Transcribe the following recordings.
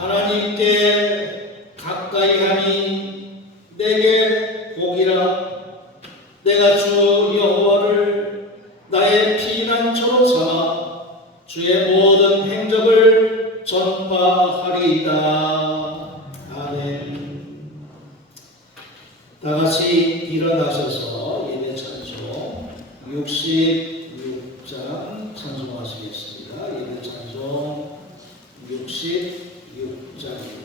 하나님께 가까이 하니 내게 복이라. 내가 주 여호와를 나의 피난처로 삼아 주의 모든 행적을 전파하리이다. 아멘. 다같이 일어나셔서 예배 찬송 66장 찬송하시겠습니다. 예배 찬송 66장입니다.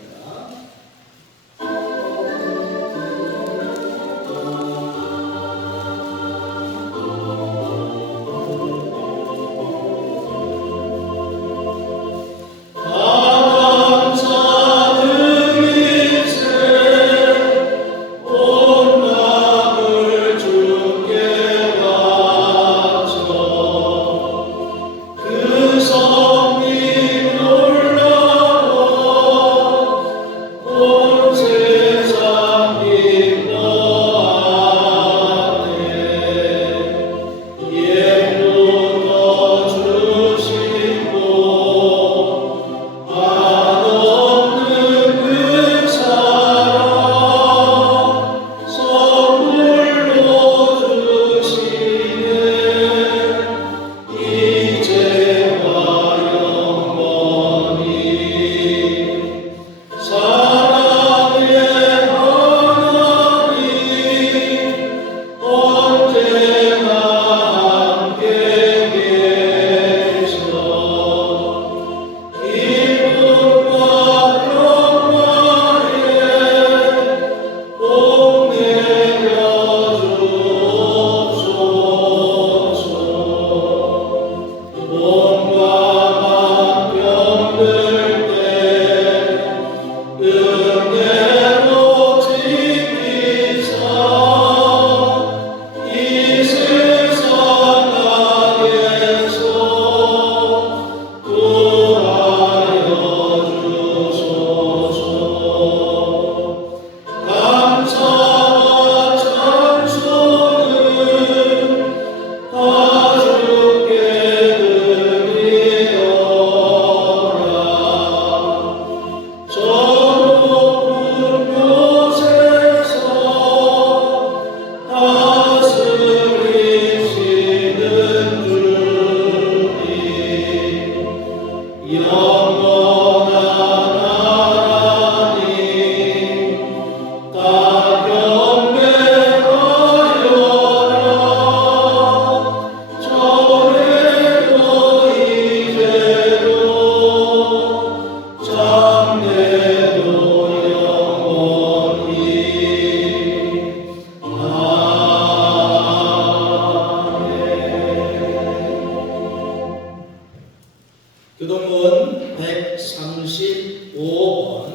교동문 135번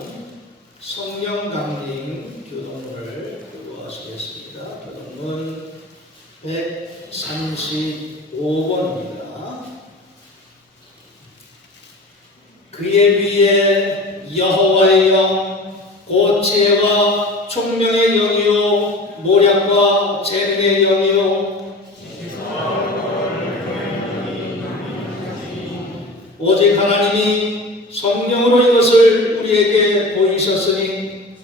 성령 강림 교동문을 들고 하시겠습니다. 교동문 135번입니다. 그의 위에 여호와의 영, 곧 지혜와 총명의 영이요 모략과 재능의 영이요 오직 하나님이 성령으로 이것을 우리에게 보이셨으니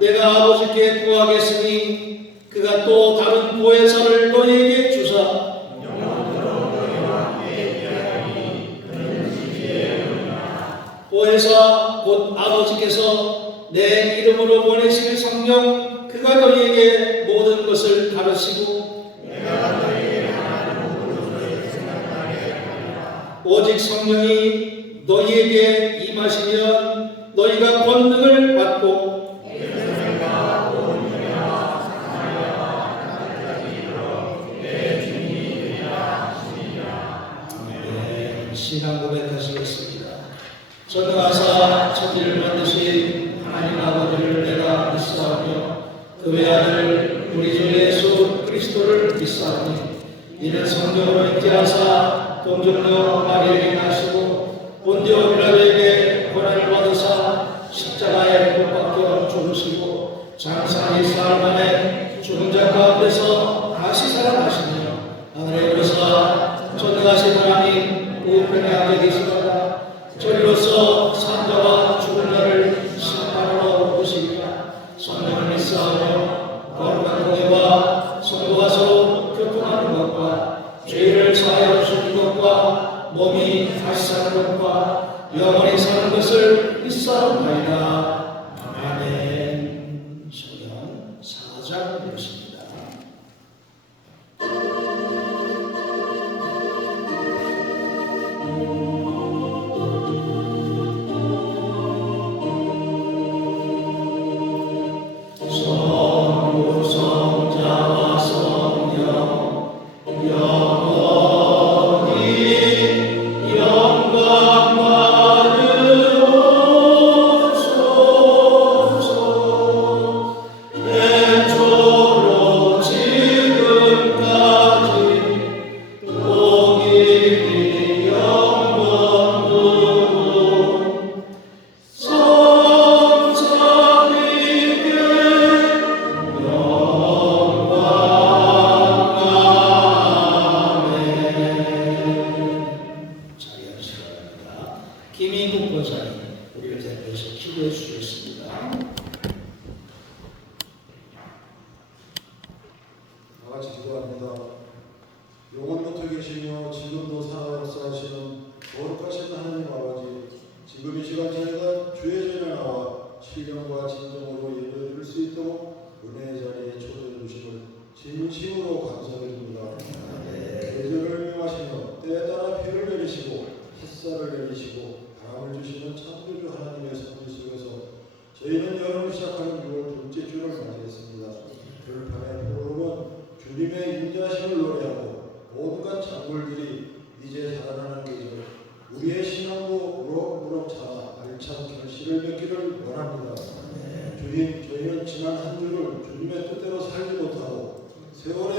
내가 아버지께 구하겠으니 그가 또 다른 보혜사를 너희에게 주사 보혜사 곧 아버지께서 내 이름으로 보내실 성령 그가 너희에게 모든 것을 가르치고 오직 성령이 너희에게 임하시면 너희가 권능을 받고 신앙 고백하시겠습니다. 전능하사 천지를 만드신 하나님 아버지를 내가 믿사오며 그 외아들 우리 주 예수 그리스도를 믿사오니 이는 성령으로 인자하사 동정녀 마리아에게 나시고 본디오 빌라도에게 고난을 받으사 십자가에 못 박혀 죽으시고 장사한 4일 만에 죽은 자 가운데서 다시 살아나시며 하늘에 오르사 전능하신 하나님 우편에 앉아 계시다가 저리로서 산자와 죽은 자를 심판하러 오시리라. 성령을 믿사오며 거룩한 공예와 성도가 서로 교통하는 것과 죄를 사하여 주는 것과 몸이 다시 사는 것과 영원히 사는 것을 믿사옵나이다. 아멘. 성경 4장 되었습니다. 김인국 권사님 우리를 대표해서 기도해 주시겠습니다. 다같이 기도합니다. 영원부터 계시며 지금도 살아 역사하시는 거룩하신 하나님 아버지, 지금 이 시간 저희가 주의 전에 나와 신령과 진정으로 예배드릴 수 있도록 은혜의 자리에 초대해 주심을 진심으로 감사드립니다. 계절을 명하시며 때에 따라 비를 내리시고 햇살을 내리시고 바람을 주시는 창조주 하나님의 섭리 속에서 저희는 여름을 시작하는 6월 둘째 주를 맞이했습니다. 들판의 포로는 주님의 인자심을 노래하고 온갖 작물들이 이제 자라나는 계절, 우리의 신앙도 무럭무럭 자라 알찬 결실을 맺기를 원합니다. 주님, 저희는 지난 한 주를 주님의 뜻대로 살지 못하고 세월의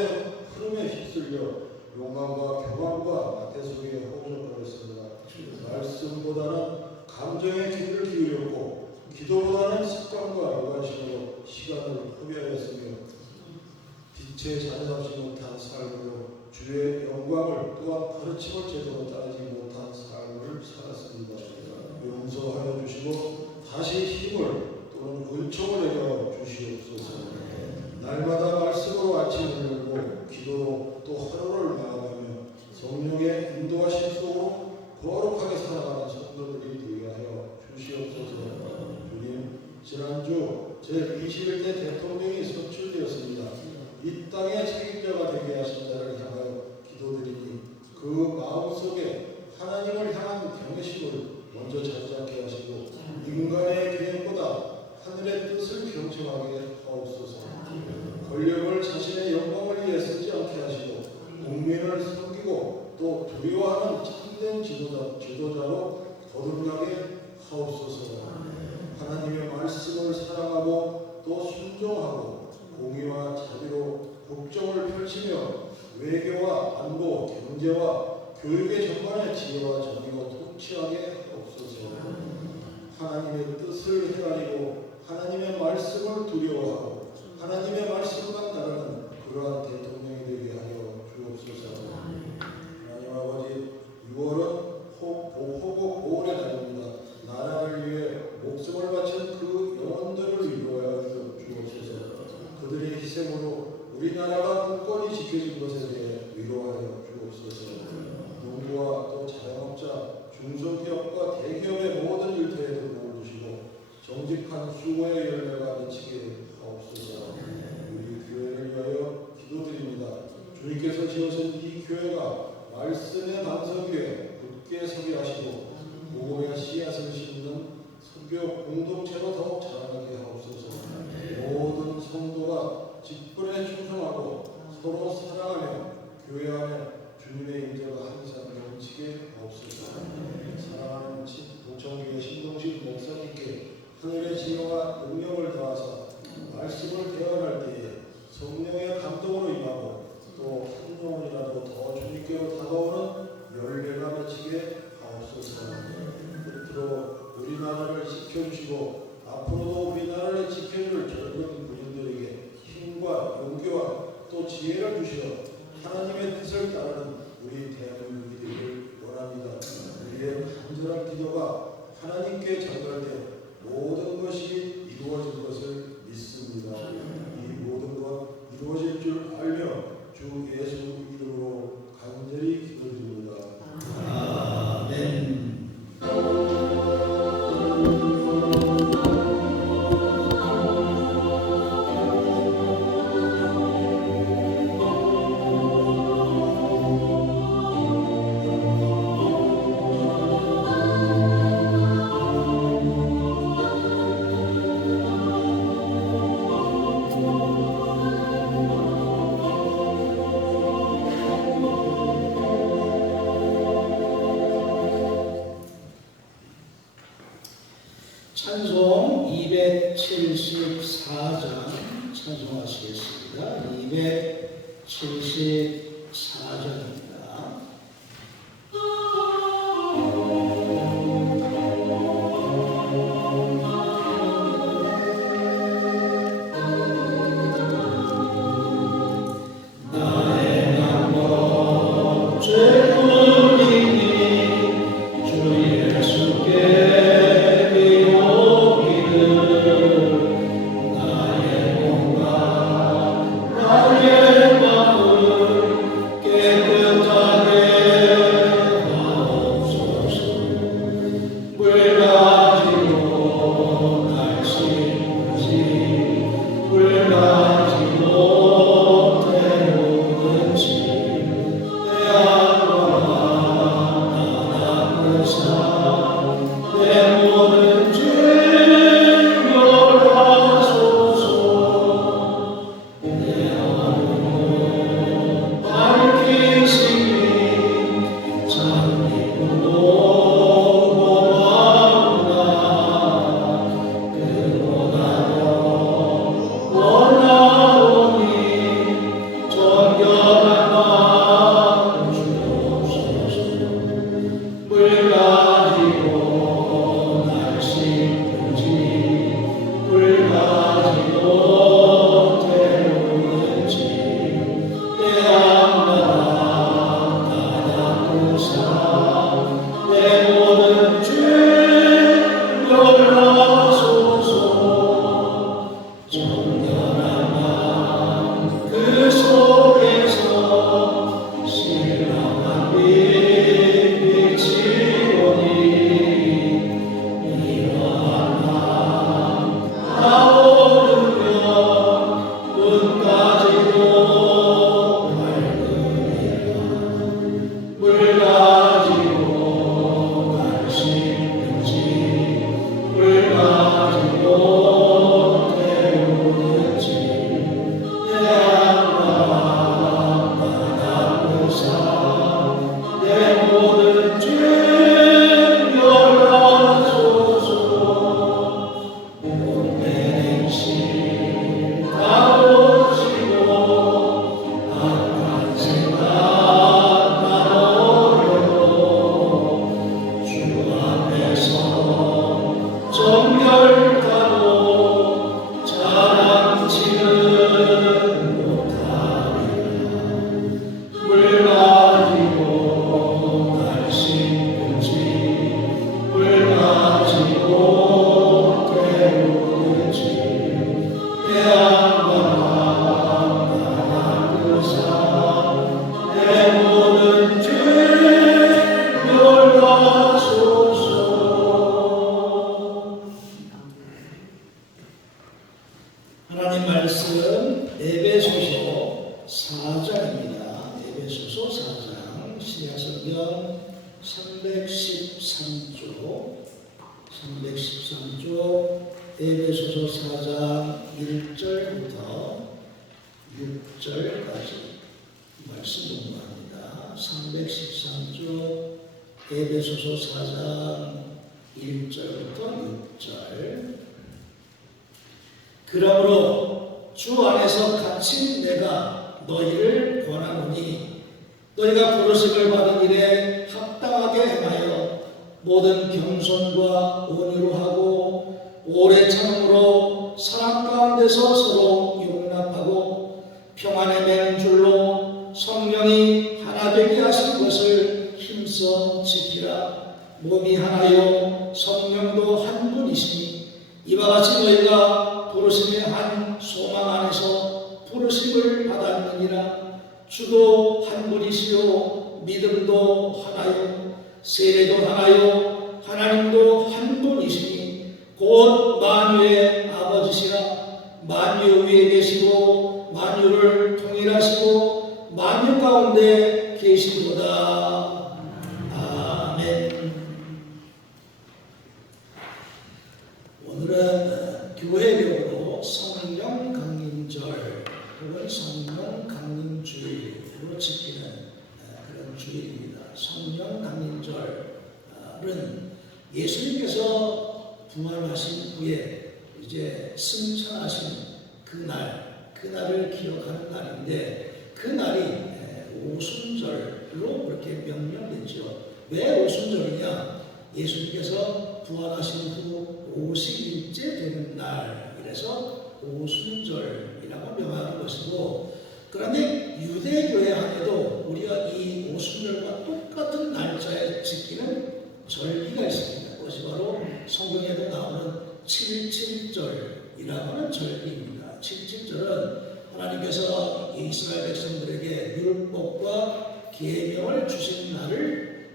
흐름에 휩쓸려 욕망과 교만과 마태 속에 허우적거렸습니다. 말씀보다는 감정의 귀를 기울였고 기도보다는 습관과 일관심으로 시간을 허비하였으며 빛의 자녀답지 못한 삶으로 주의 영광을 또한 가르침을 제대로 따르지 못한 삶을 살았습니다. 용서하여 주시고 다시 힘을 또는 은총을 내려 주시옵소서. 날마다 말씀으로 아침을 열고 기도로 또 하루를 나아가며 성령의 인도하심 속으로 거룩하게 살아가는 성도들이 되게 하여 주시옵소서. 주님, 지난주 제21대 대통령이 선출되었습니다. 이 땅의 책임자가 되게 하신 자를 향하여 기도드리니 그 마음속에 하나님을 향한 경외심을 먼저 찾지 않게 하시고 인간의 계획보다 하늘의 뜻을 경청하게 하옵소서. 권력을 자신의 영광을 위해 쓰지 않게 하시고 국민을 섬기고 또 두려워하는 참된 지도자로 거듭나게 하옵소서. 하나님의 말씀을 사랑하고 또 순종하고 공의와 자비로 국정을 펼치며 외교와 안보, 경제와 교육의 전반에 지혜와 정의가 통치하게 하옵소서. 하나님의 뜻을 헤아리고 하나님의 말씀을 두려워하고 하나님의 말씀과 따르는 그러한 대통령이 되게 하여 주옵소서. 하나님 아버지, 6월은 호국 보훈의 날입니다. 나라를 위해 목숨을 바친 그 영혼들을 위로하여 주옵소서. 그들의 희생으로 우리나라가 굳건히 지켜진 것에 대해 위로하여 주옵소서. 농부와 또 자영업자, 중소기업과 대기업의 모든 일터에도 도움을 주시고 정직한 수고의 열매가 미치게 하옵소서. 우리 교회를 위하여 기도드립니다. 주님께서 지으신 이 교회가 말씀의 반석에 굳게 서게 하시고 복음의 씨앗을 심는 선교 공동체로 더욱 자라나게 하옵소서. 모든 성도가 직분에 충성하고 서로 사랑하며 교회 안에 주님의 인자가 항상 넘치게 하옵소서. 사랑하는 도청교회 신동식 목사님께 하늘의 지혜와 능력을 더하사 말씀을 대언할 때에 성령의 감동으로 임하고 용기와 또 지혜를 주시어 하나님의 뜻을 따르는 우리 대한민국이 되기를 원합니다. 우리의 간절한 기도가 하나님께 전달되어 모든 것이 이루어질 것을 믿습니다. 이 모든 것 이루어질 줄 알며 주 예수 이름으로 간절히 기도드립니다. 아멘. 찬송 274장 찬송하시겠습니다. 274장입니다. 하나님 말씀 에베소서 4장입니다. 에베소서 4장 신약성경 313쪽 에베소서 4장 1절부터 6절까지 말씀 공부합니다. 313쪽 에베소서 4장 1절부터 6절. 그러므로 주 안에서 갇힌 내가 너희를 권하노니 너희가 부르심을 받은 일에 합당하게 행하여 모든 겸손과 온유로 하고 오래 참음으로 사랑 가운데서 서로 용납하고 평안의 맨줄로 성령이 하나 되게 하신 것을 힘써 지키라. 몸이 하나요 성령도 한 분이시니 이와 같이 너희가 부르심의 한 소망 안에서 부르심을 받았느니라. 주도 한 분이시요 믿음도 하나요 세례도 하나요 하나님도 한 분이시니 곧 만유의 아버지시라. 만유 위에 계시고 만유를 통일하시고 만유 가운데 계시도다. 아멘. 오늘은 교회력으로 성령 강림절 혹은 성령 강림주일로 지키는 그런 주일입니다. 성령 강림절은 예수님께서 부활하신 후에 이제 승천하신 그날을 기억하는 날인데, 그 날이 오순절로 그렇게 명명됐죠. 왜 오순절이냐? 예수님께서 부활하신 후 50일째 되는 날, 그래서 오순절이라고 명하는 것이고, 그런데 유대교회 안에도 우리가 이 오순절과 똑같은 날짜에 지키는 절기가 있습니다. 그것이 바로 성경에도 나오는 7.7절이라고 하는 절기입니다. 7.7절은 하나님께서 이스라엘 백성들에게 율법과 계명을 주신 날을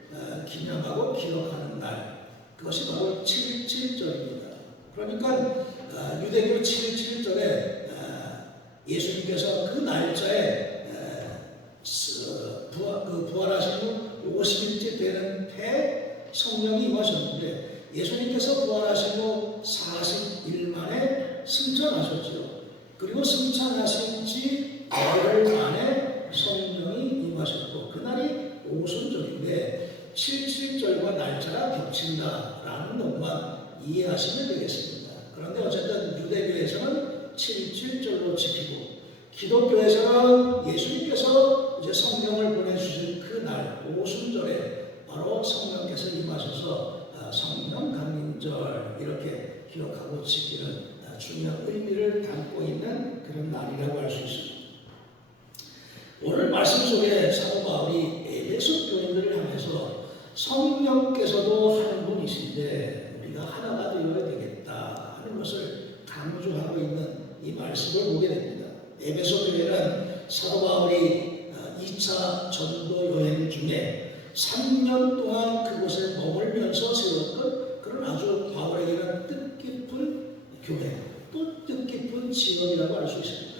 기념하고 기억하는 날, 그것이 바로 7.7절입니다. 그러니까 유대교 7.7절에 예수님께서 그 날짜에 부활하신 후 50일째 되는 해 성령이 임하셨는데, 예수님께서 부활하신 후 40일 만에 승천하셨죠. 그리고 승천하신 지 열흘 만에 성령이 임하셨고, 그날이 오순절인데 7.7절과 날짜가 겹친다라는 것만 이해하시면 되겠습니다. 그런데 어쨌든 유대교에서는 7.7절로 지키고, 기독교에서는 예수님께서 이제 성령을 보내주신 그날 오순절에 바로 성령께서 임하셔서 성령 강림절 이렇게 기억하고 지키는 중요한 의미를 담고 있는 그런 날이라고 할 수 있습니다. 오늘 말씀 속에 사도 바울이 에베소 교인들을 향해서 성령께서도 한 분이신데 우리가 하나가 되어야 되겠다 하는 것을 강조하고 있는 이 말씀을 보게 됩니다. 에베소 교회는 사도 바울이 2차 전도 여행 중에 3년 동안 그곳에 머물면서 세웠던 그런 아주 바울에게는 뜻깊은 교회, 또 뜻깊은 지역이라고 할 수 있습니다.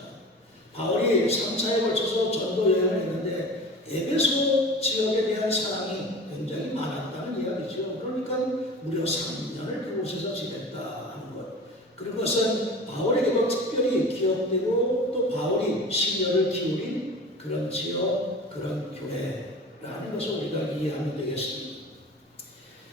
바울이 3차에 걸쳐서 전도 여행을 했는데 에베소 지역에 대한 사랑이 굉장히 많았다는 이야기죠. 그러니까 무려 3년을 그곳에서 지냈다 하는 것. 그것은 바울에게도 특별히 기억되고 또 바울이 심혈을 기울인 그런 지역, 그런 교회라는 것을 우리가 이해하면 되겠습니다.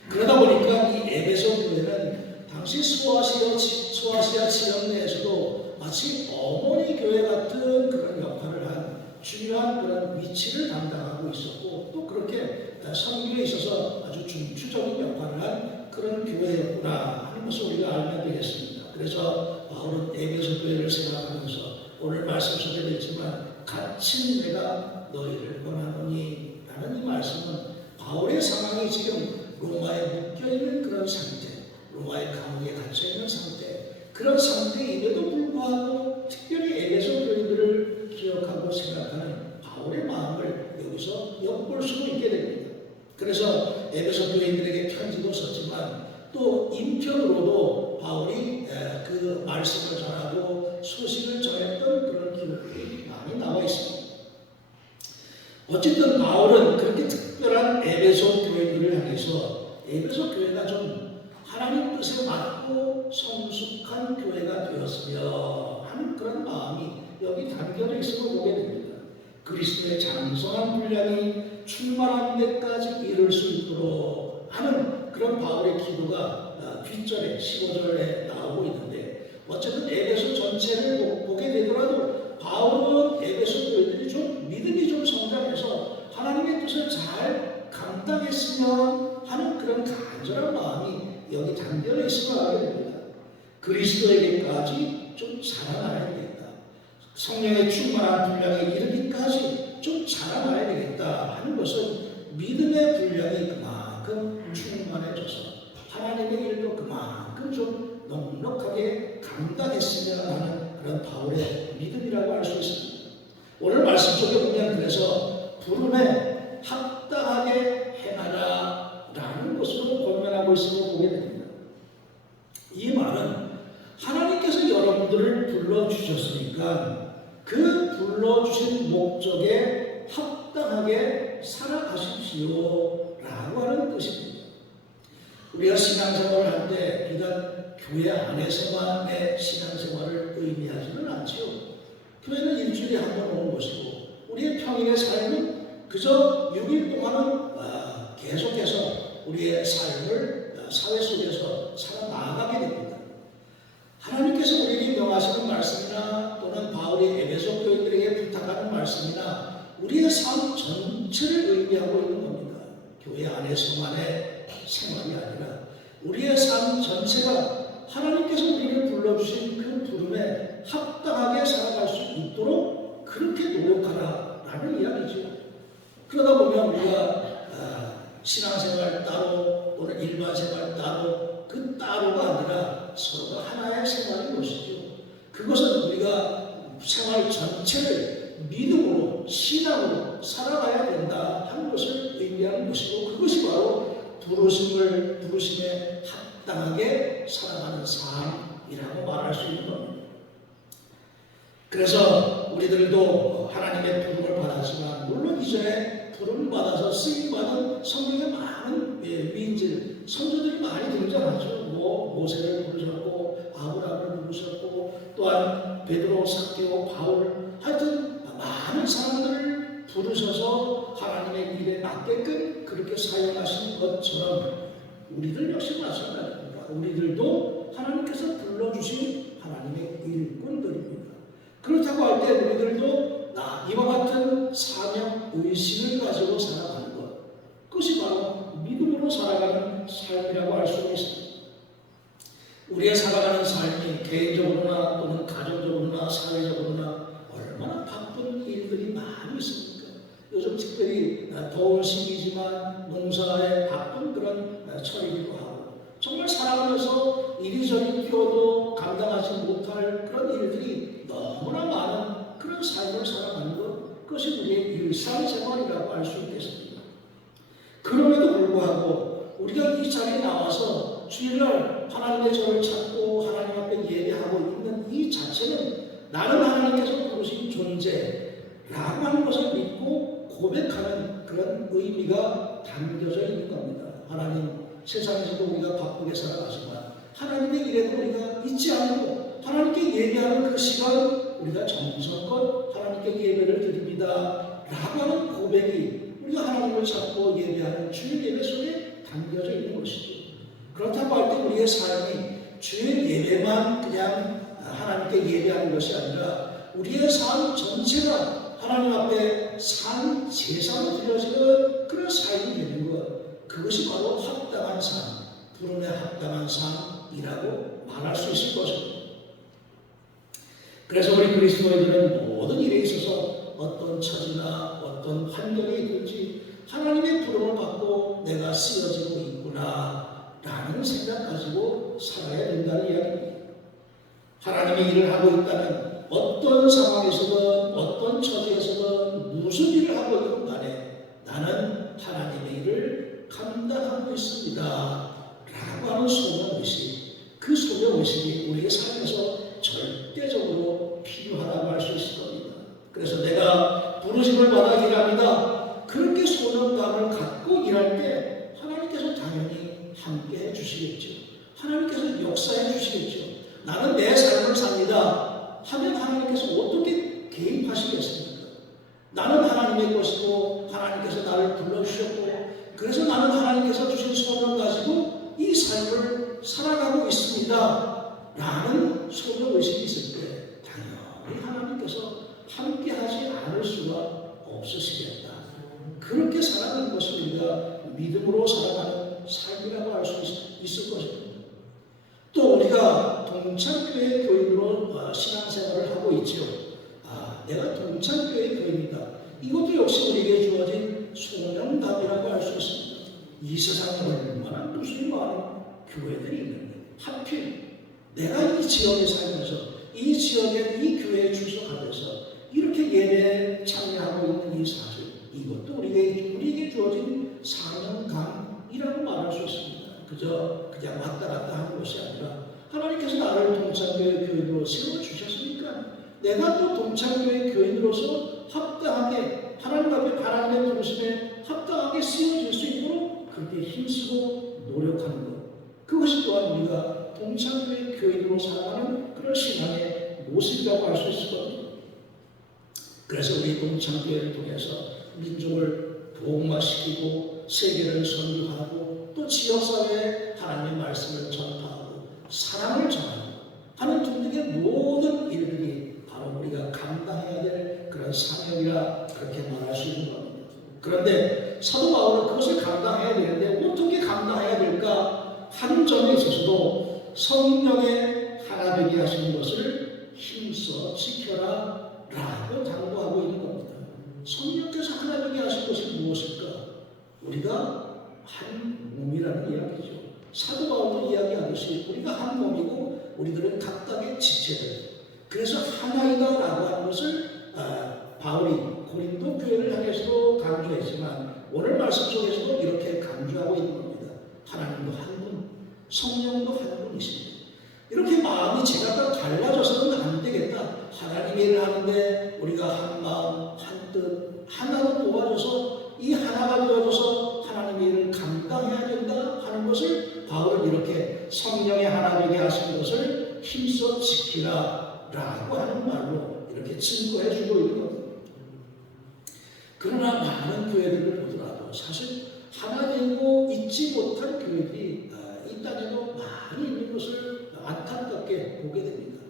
그러다 보니까 이 에베소 교회는 당시 소아시아 지역 내에서도 마치 어머니 교회 같은 그런 역할을 한 중요한 그런 위치를 담당하고 있었고, 또 그렇게 선교에 있어서 아주 중추적인 역할을 한 그런 교회였구나 하는 것을 우리가 알면 되겠습니다. 그래서 바울은 에베소 교회를 생각하면서 오늘 말씀 속에도 있지만 갇힌 내가 너희를 권하노니 라는 이 말씀은 바울의 상황이 지금 로마에 묶여있는 그런 상태, 로마의 감옥에 갇혀있는 상태, 그런 상태임에도 불구하고 특별히 에베소 교인들을 기억하고 생각하는 바울의 마음을 여기서 엿볼 수 있게 됩니다. 그래서 에베소 교인들에게 편지도 썼지만 또 인편으로도 바울이 그 말씀을 전하고 소식을 전했던 그런 기록들이 많이 나와 있습니다. 어쨌든 바울은 그렇게 특별한 에베소 교인들을 향해서 에베소 교회가 좀 하나님 뜻에 맞고 성숙한 교회가 되었으며 하는 그런 마음이 여기 담겨져 있음을 보게 됩니다. 그리스도의 장성한 분량이 충만한 데까지 이룰 수 있도록 하는 그런 바울의 기도가 뒷절에 15절에 나오고 있는데, 어쨌든 에베소 전체를 보게 되더라도 바울은 에베소 교회들이 좀 믿음이 좀 성장해서 하나님의 뜻을 잘 감당했으면 하는 그런 간절한 마음이 여기 담겨져 있음을 알게 됩니다. 그리스도에게까지 좀 자라나야 되겠다. 성령의 충만한 분량에 이르기까지 좀 자라나야 되겠다 하는 것은 믿음의 분량이 그만큼 충만해져서 하나님의 일도 그만큼 좀 넉넉하게 감당했으면 하는 그런 바울의 믿음이라고 할 수 있습니다. 오늘 말씀 속에 보면 그래서 부름에 합당하게 행하라 라는 것으로 권면하고 있음을 보게 됩니다. 이 말은 하나님께서 여러분들을 불러주셨으니까 그 불러주신 목적에 합당하게 살아가십시오 라고 하는 뜻입니다. 우리가 신앙생활을 할 때 비단 교회 안에서만의 신앙생활을 의미하지는 않지요. 교회는 일주일에 한 번 오는 것이고 우리의 평일의 삶은 그저 6일 동안은 계속해서 우리의 삶을 사회 속에서 살아나가게 됩니다. 하나님께서 우리에게 명하시는 말씀이나 또는 바울이 에베소 교인들에게 부탁하는 말씀이나 우리의 삶 전체를 의미하고 있는 겁니다. 교회 안에서만의 생활이 아니라 우리의 삶 전체가 하나님께서 우리를 불러주신 그 부름에 합당하게 살아갈 수 있도록 그렇게 노력하라라는 이야기죠. 그러다 보면 우리가 신앙생활 따로 또는 일반 생활 따로 그 따로가 아니라 서로가 하나의 생활인 것이죠. 그것은 우리가 생활 전체를 믿음으로 신앙으로 살아가야 된다 하는 것을 의미하는 것이고 그것이 바로 부르심에 합당하게 살아가는 삶이라고 말할 수 있는 겁니다. 그래서 우리들도 하나님의 부름을 받았지만 물론 이전에 부름을 받아서 쓰임받은 성경에 많은 위인들, 성도들이 많이 등장하죠. 모세를 부르셨고 아브라함을 부르셨고 또한 베드로, 사케오, 바울 하여튼 많은 사람들을 부르셔서 하나님의 일에 맞게끔 그렇게 사용하신 것처럼 우리들 역시 마찬가지입니다. 우리들도 하나님께서 불러주신 하나님의 일꾼들입니다. 그렇다고 할 때 우리들도 이와 같은 사명 의식을 가지고 살아가는 것, 그것이 바로 믿음으로 살아가는 삶이라고 할 수 있습니다. 우리가 살아가는 삶이 개인적으로나 또는 가정적으로나 사회적으로나 얼마나 바쁜 일들이 많이 있습니까? 요즘 특별히 더운 시기지만 농사에 바쁜 그런 철이기도 하고 정말 살아가면서 이리저리 뛰어도 감당하지 못할 그런 일들이 너무나 많은 그런 삶을 살아가는 것, 그것이 우리의 일상생활이라고 할 수 있겠습니다. 그럼에도 불구하고 우리가 이 자리에 나와서 주일날 하나님의 절을 찾고 하나님 앞에 예배하고 있는 이 자체는 나는 하나님께서 부르신 존재라고 하는 것을 믿고 고백하는 그런 의미가 담겨져 있는 겁니다. 하나님, 세상에서도 우리가 바쁘게 살아가지만 하나님의 일에도 우리가 잊지 않고 하나님께 예배하는 그 시간 우리가 정성껏 하나님께 예배를 드립니다 라고 하는 고백이 우리가 하나님을 찾고 예배하는 주일 예배 속에 담겨져 있는 것이죠. 그렇다고 할 때 우리의 삶이 주일 예배만 그냥 하나님께 예배하는 것이 아니라 우리의 삶 전체가 하나님 앞에 산 제사로 드려지는 그런 삶이 되는 것, 그것이 바로 합당한 삶, 부름에 합당한 삶이라고 말할 수 있을 것입니다. 그래서 우리 그리스도인들은 모든 일에 있어서 어떤 처지나 어떤 환경에 있든지 하나님의 부름을 받고 내가 쓰여지고 있구나 라는 생각 가지고 살아야 된다는 이야기입니다. 하나님의 일을 하고 있다면 어떤 상황에서든 어떤 처지에서든 무슨 일을 하고 있든 간에 나는 하나님의 일을 감당하고 있습니다 라고 하는 소명의식, 그 소명의식이 우리의 삶에서 절대적으로 필요하다고 할 수 있을 겁니다. 그래서 내가 부르심을 받아 일합니다, 그렇게 소명감을 갖고 일할 때 하나님께서 당연히 함께 해주시겠죠. 하나님께서 역사해 주시겠죠. 나는 내 삶을 삽니다 하면 하나님께서 어떻게 개입하시겠습니까? 나는 하나님의 것이고 하나님께서 나를 불러주셨고 그래서 나는 하나님께서 주신 소명을 가지고 이 삶을 살아가고 있습니다 라는 소명의식이 있을 때 당연히 하나님께서 함께하지 않을 수가 없으시겠다. 그렇게 살아가는 것을 우리가 믿음으로 살아가는 삶이라고 할 수 있을 것입니다. 또 우리가 동창교회 교인으로 신앙생활을 하고 있죠. 내가 동창교회 교인이다. 이것도 역시 우리에게 주어진 소명답이라고 할 수 있습니다. 이 세상에 얼마나 무수히 많은 교회들이 있는데 하필 내가 이 지역에 살면서 이 지역에 이 교회에 출석하면서 이렇게 예배에 참여하고 있는 이 사실, 이것도 우리에게 주어진 사명감이라고 말할 수 있습니다. 그냥 왔다 갔다 하는 것이 아니라 하나님께서 나를 동창교회 교인으로 세워주셨으니까 내가 또 동창교회 교인으로서 합당하게 하나님 앞에 하나님의 중심에 합당하게 쓰여질 수 있도록 그렇게 힘쓰고 노력하는 것, 그것이 또한 우리가 동창교회 교인으로 살아가는 그런 신앙의 모습이라고 할 수 있을 겁니다. 그래서 우리 동창교회를 통해서 민족을 복음화시키고 세계를 선교하고 또 지역사회에 하나님의 말씀을 전파하고 사랑을 전하고 하는 등등의 모든 일들이 바로 우리가 감당해야 될 그런 사명이라 그렇게 말할 수 있는 겁니다. 그런데 사도 바울은 그것을 감당해야 되는데 어떻게 감당해야 될까 하는 점에 있어서도 성령의 하나 되게 하시는 것을 힘써 지켜라 라고 당부하고 있는 겁니다. 성령께서 하나 되게 하신 것이 무엇일까? 우리가 한 몸이라는 이야기죠. 사도 바울도 이야기하듯이 우리가 한 몸이고 우리들은 각각의 지체들, 그래서 하나이다 라고 하는 것을 바울이 고린도 교회를 향해서도 강조했지만 오늘 말씀 속에서도 이렇게 강조하고 있는 겁니다. 하나님도 한 분, 성령도 한 분이십니다. 이렇게 마음이 제각각 달라져서는 안 되겠다. 하나님의 일을 하는데 우리가 한 마음, 한 뜻, 하나로 모아져서 이 하나가 되어져서 하나님의 일을 감당해야 된다 하는 것을 바울은 이렇게 성령의 하나 되게 하신 것을 힘써 지키라 라고 하는 말로 이렇게 증거해 주고 있는 겁니다. 그러나 많은 교회들을 보더라도 사실 하나 되고 있지 못한 교회들이 이 땅에도 많이 있는 것을 안타깝게 보게 됩니다.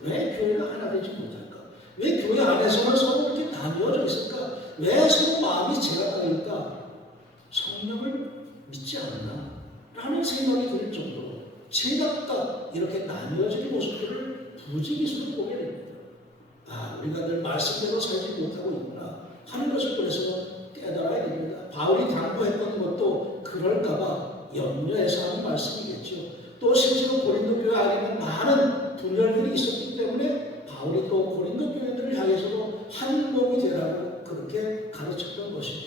왜 교회가 하나 되지 못할까? 왜 교회 안에서는 서로 이렇게 나누어져 있을까? 왜 서로 마음이 제각각일까? 성령을 믿지 않나? 라는 생각이 들 정도로 제각각 이렇게 나누어지는 모습들을 부지기수로 보게 됩니다. 우리가 늘 말씀대로 살지 못하고 있구나 하는 것을 그래서 깨달아야 됩니다. 바울이 당부했던 것도 그럴까봐 염려해서 하는 말씀이겠죠. 또 실제로 고린도 교회 안에는 많은 분열들이 있었기 때문에 바울이 또 고린도 교회들을 향해서도 한 몸이 되라고 그렇게 가르쳤던 것이죠.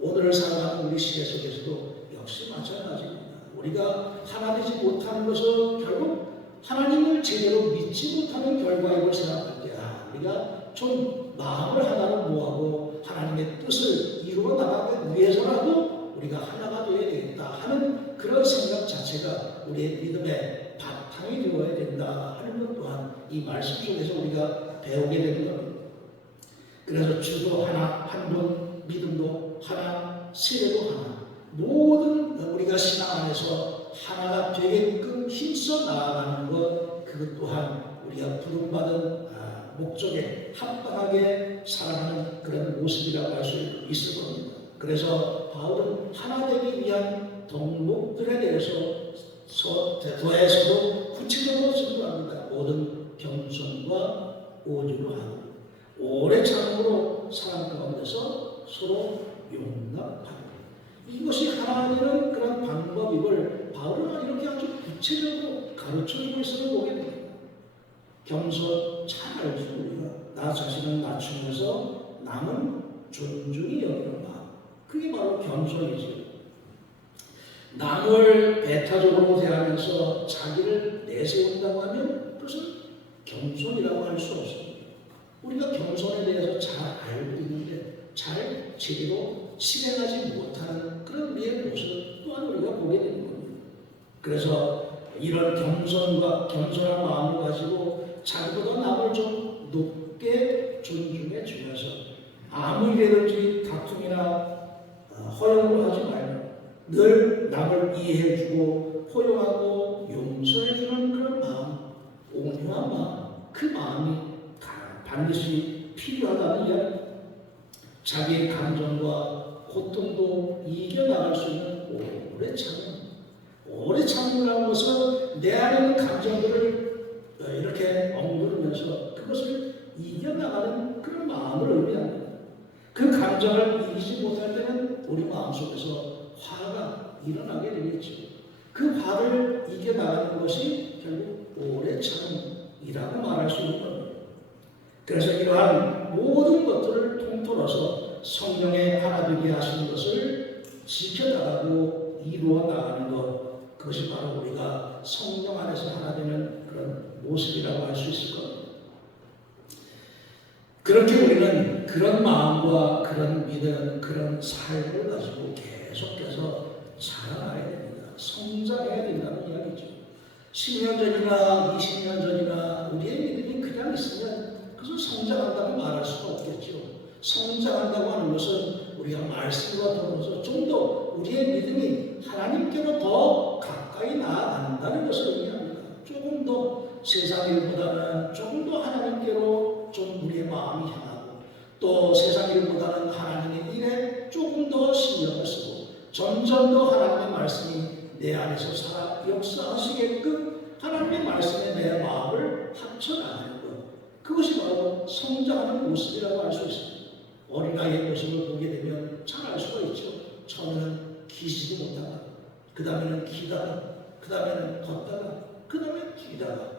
오늘을 살아가는 우리 시대 속에서도 역시 마찬가지입니다. 우리가 하나 되지 못하는 것은 결국 하나님을 제대로 믿지 못하는 결과임을 생각할 때 우리가 좀 마음을 하나로 모아고 하나님의 뜻을 이루어 나가기 위해서라도 우리가 하나가 되어야 되겠다 하는 그런 생각 자체가 우리의 믿음의 바탕이 되어야 된다 하는 것 또한 이 말씀 속에서 우리가 배우게 되는 겁니다. 그래서 주도 하나, 한 분, 믿음도 하나, 세례도 하나, 모든 우리가 신앙 안에서 하나가 되게끔 힘써 나아가는 것, 그것 또한 우리가 부름받은 목적에 합당하게 살아가는 그런 모습이라고 할 수 있을 겁니다. 그래서 바울은 하나 되기 위한 덕목들에 대해서도 구체적으로 증거합니다. 모든 겸손과 온유로 하고 오래 참음으로 사람 가운데서 서로 용납하고, 이것이 하나 되는 그런 방법임을 바울은 이렇게 아주 구체적으로 가르쳐주고 있음을 보게 됩니다. 겸손 잘 알죠. 우리가 나 자신을 낮추면서 남은 존중이 여기는 마음, 그게 바로 겸손이죠. 남을 배타적으로 대하면서 자기를 내세운다고 하면 그것은 겸손이라고 할 수 없습니다. 우리가 겸손에 대해서 잘 알고 있는데 잘 제대로 실행하지 못하는 그런 우리의 모습 또한 우리가 보게 되는 겁니다. 그래서 이런 겸손한 마음을 가지고 자기보다 남을 좀 높게 존중해 주면서 아무 일이든지 다툼이나 허용을 하지 말고 늘 남을 이해해주고 포용하고 용서해주는 그런 마음, 온유한 마음, 그 마음이 반드시 필요하다는 이야기. 자기의 감정과 고통도 이겨나갈 수 있는 오래 참음. 오래 참음이라는 것은 내 안에 있는 감정들을 이렇게 억누르면서 그것을 이겨나가는 그런 마음을 의미합니다. 그 감정을 이기지 못할 때는 우리 마음속에서 화가 일어나게 되겠죠. 그 화를 이겨나가는 것이 결국 오래 참음이라고 말할 수 있는 겁니다. 그래서 이러한 모든 것들을 통틀어서 성령의 하나 되게 하시는 것을 지켜나가고 이루어 나가는 것, 그것이 바로 우리가 성령 안에서 하나 되는 그런 모습이라고 할 수 있을 겁니다. 그렇게 우리는 그런 마음과 그런 믿음, 그런 삶을 가지고 계속해서 자라나야 됩니다. 성장해야 된다는 이야기죠. 10년 전이나 20년 전이나 우리의 믿음이 그냥 있으면 그것을 성장한다고 말할 수가 없겠죠. 성장한다고 하는 것은 우리가 말씀과 더불어서 좀 더 우리의 믿음이 하나님께로 더 가까이 나아간다는 것을 의미합니다. 조금 더 세상 일보다는 조금 더 하나님께로 좀 우리의 마음이 향하고, 또 세상 일보다는 하나님의 일에 조금 더 신경을 쓰고, 점점 더 하나님의 말씀이 내 안에서 살아 역사하시게끔 하나님의 말씀에 내 마음을 합쳐나가는 것, 그것이 바로 성장하는 모습이라고 할 수 있습니다. 어린아이의 모습을 보게 되면 잘 알 수가 있죠. 처음에는 기지도 못하다가, 그 다음에는 기다가, 그 다음에는 걷다가, 그 다음에 뛰다가,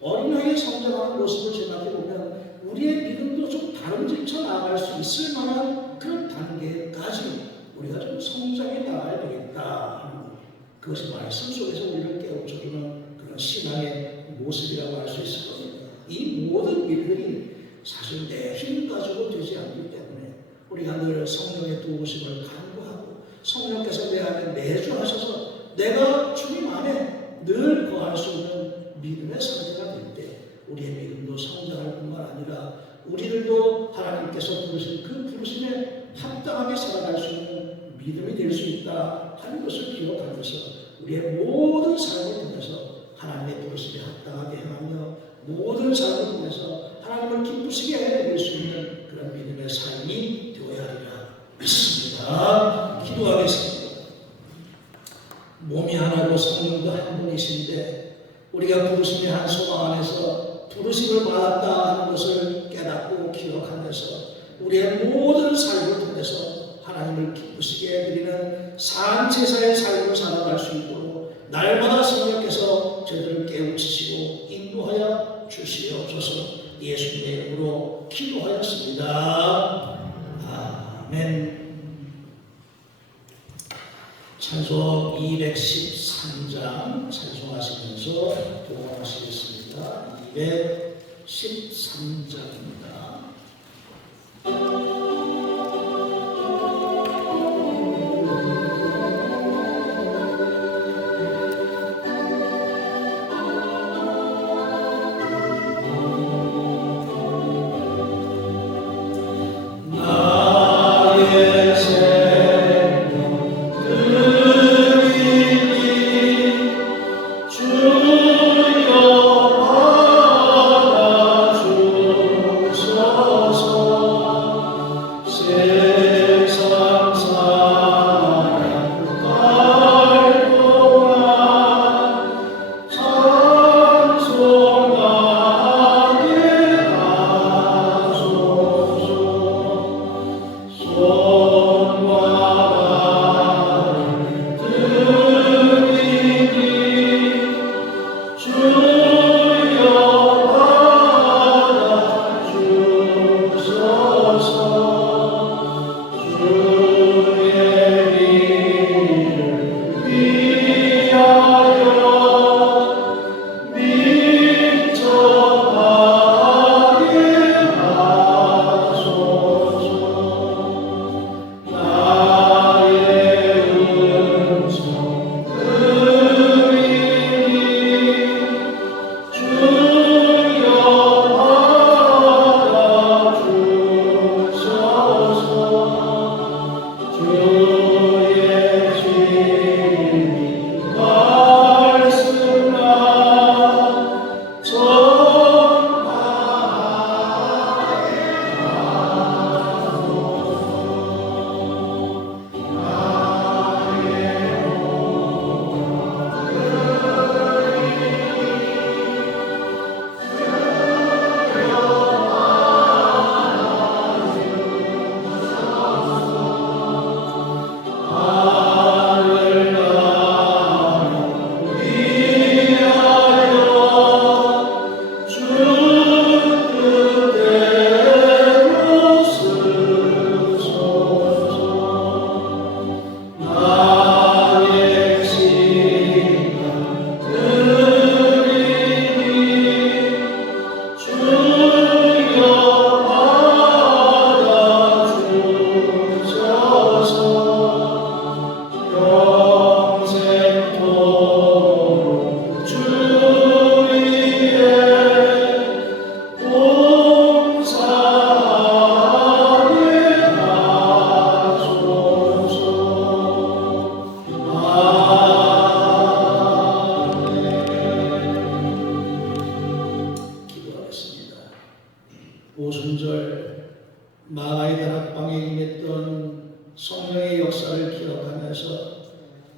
어린아이의 성장하는 모습을 생각해보면 우리의 믿음도 좀 다름질쳐 나아갈 수 있을 만한 그런 단계까지 우리가 좀 성장해 나가야 되겠다. 그것이 말씀 속에서 우리를 깨우쳐주는 그런 신앙의 모습이라고 할 수 있을 겁니다. 이 모든 일들이 사실 내 힘 가지고 되지 않기 때문에 우리가 늘 성령의 도우심을 간구하고, 성령께서 내 안에 내주하셔서 내가 주님 안에 늘 거할 수 있는 믿음의 상태가 될 때 우리의 믿음도 성장할 뿐만 아니라 우리들도 하나님께서 부르신 그 부르심에 합당하게 살아갈 수 있는 믿음이 될 수 있다 하는 것을 기억하면서 우리의 모든 삶을 통해서 하나님의 부르심에 합당하게 행하며 모든 삶을 통해서 하나님을 기쁘시게 해낼 수 있는 그런 믿음의 삶이 되어야 하리라 믿습니다. 기도하겠습니다. 몸이 하나고 성령도 한 분이신데 우리가 부르심의 한 소망 안에서 부르심을 받았다 하는 것을 깨닫고 기억하면서 우리의 모든 삶을 통해서 하나님을 기쁘시게 해드리는 산제사의 삶을 살아갈 수 있도록 날마다 성령께서 저희들을 깨우치시고 인도하여 주시옵소서. 예수님의 이름으로 기도하였습니다. 아멘. 찬송 213장 찬송하시면서 동원하시겠습니다. 213장입니다. 가나의 다락방에 임했던 성령의 역사를 기억하면서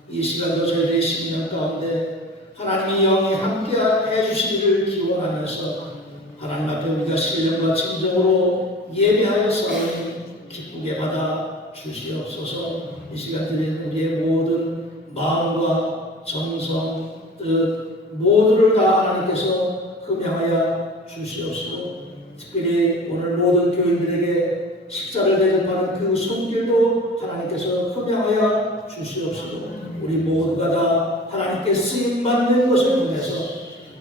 이 시간도 저희들의 심령 가운데 하나님의 영이 함께 해주시기를 기원하면서 하나님 앞에 우리가 신령과 진정으로 예배하여 싸우니 기쁘게 받아 주시옵소서. 이 시간 드린 우리의 모든 마음과 정성, 뜻 모두를 다 하나님께서 흠양하여 주시옵소서. 특별히 오늘 모든 교인들에게 식사를 대접하는 그 손길도 하나님께서 흠양하여 주시옵소서. 우리 모두가 다 하나님께 쓰임받는 것을 통해서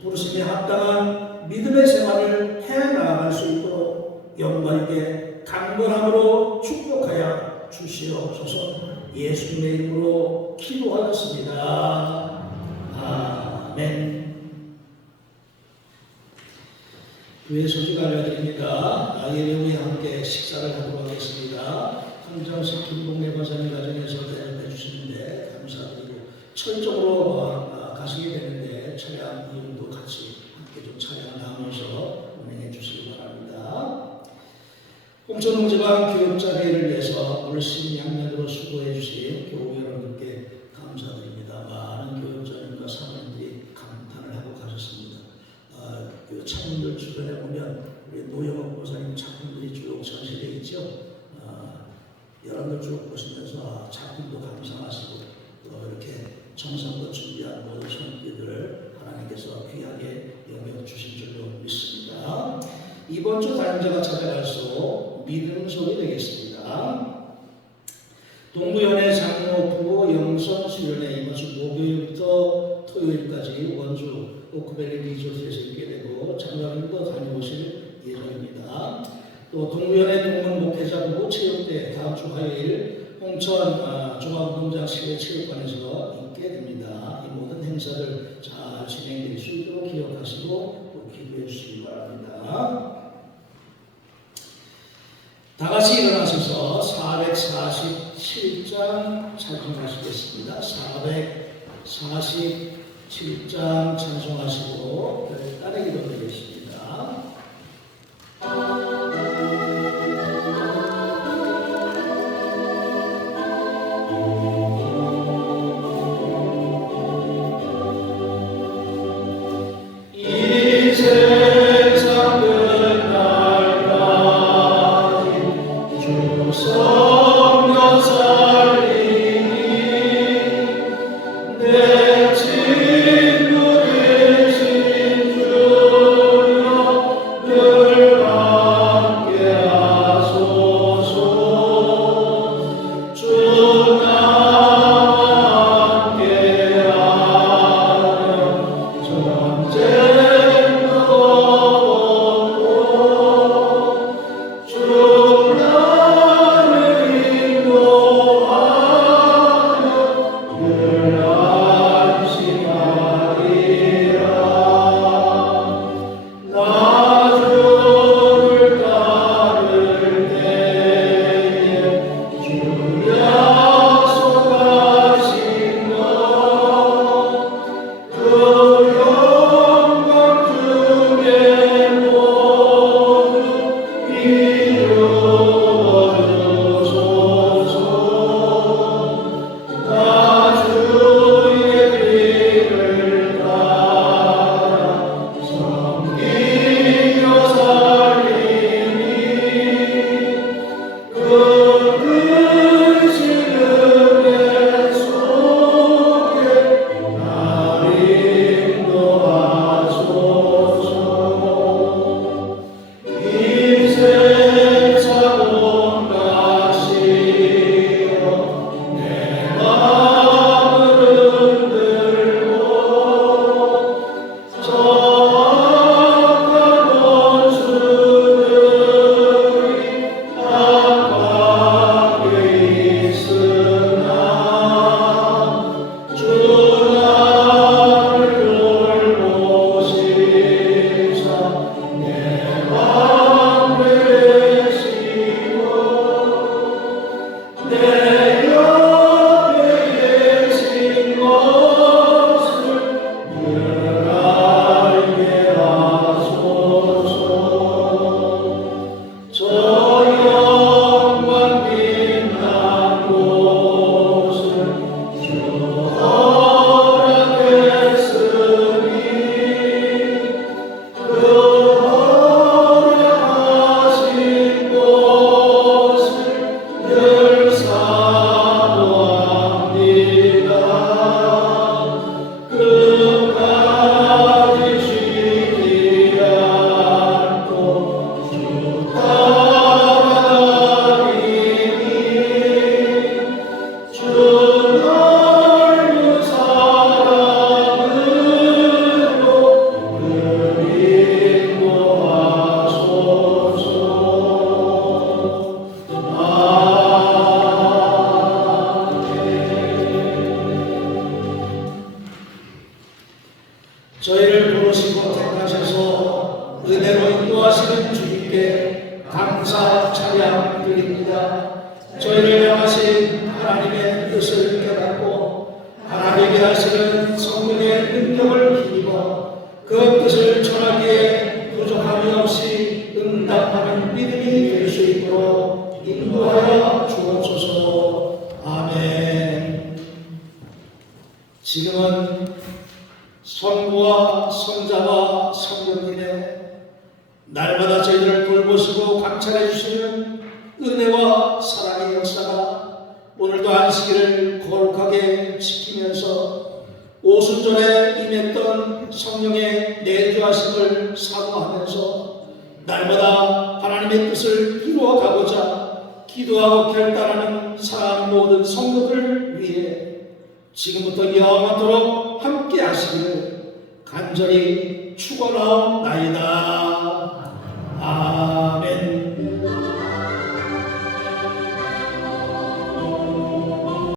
부르심에 합당한 믿음의 생활을 해나갈 수 있도록 영광 있게 강건함으로 축복하여 주시옵소서. 예수님의 이름으로 기도하였습니다. 아멘. 교회 소식 알려드립니다. 예배 후에 함께 식사를 하도록 하겠습니다. 황정식 김봉래 권사님 가정에서 대접해 주시는데 감사드리고 철저로 가시게 되는데 차량 이용도 같이 함께 좀 차량 나누어서 운행해 주시기 바랍니다. 홍천홍지방 교육자회를 위해서 물심 양면으로 수고해 주신 교우 여러분께 감사드립니다. 많은 교육자님과 사모님들이 감탄을 하고 가셨습니다. 그 차분들 주변에 보면 우리 노영옥 목사님 작품들이 쭉 전시되어 있죠. 여러분들 쭉 보시면서 작품도 감상하시고 또 이렇게 정성껏 준비한 모든 손길들을 하나님께서 귀하게 여겨주신 줄로 믿습니다. 이번 주 다임제가 찾아갈수록 믿음 소리 되겠습니다. 동부연의 장로부 영성 수련회 이번 주 목요일부터 토요일까지 원주 오크밸리 리조트에서 있게 되고 장로님도 다녀오실 예정입니다. 또 동부연의 동문 목회자부 체육대 다음 주 화요일 홍천 종합운동장 실내 체육관에서 있게 됩니다. 이 모든 행사들 잘 진행될 수 있도록 기억하시고 또 기도해 주시기 바랍니다. 다 같이 일어나셔서 447장 찬송하시겠습니다. 447장 찬송하시고 따르기 기도드리겠습니다. 드립니다. 저희를 향하신 하나님의 뜻을 깨닫고 하나님이 하시는 성령의 능력을 힘입어 그 뜻을 전하기에 부족함이 없이 응답하는 믿음이 될 수 있도록 인도하여 주옵소서. 아멘. 지금은 성부와 성자와 성령님의 날마다 저희들을 돌보시고 감찰해 주시는 은혜와 사랑의 역사가 오늘도 안식일을 거룩하게 지키면서 오순절에 임했던 성령의 내주하심을 사모하면서 날마다 하나님의 뜻을 이루어가고자 기도하고 결단하는 사랑하는 모든 성도들을 위해 지금부터 영원토록 함께 하시기를 간절히 축원하옵나이다. 아멘.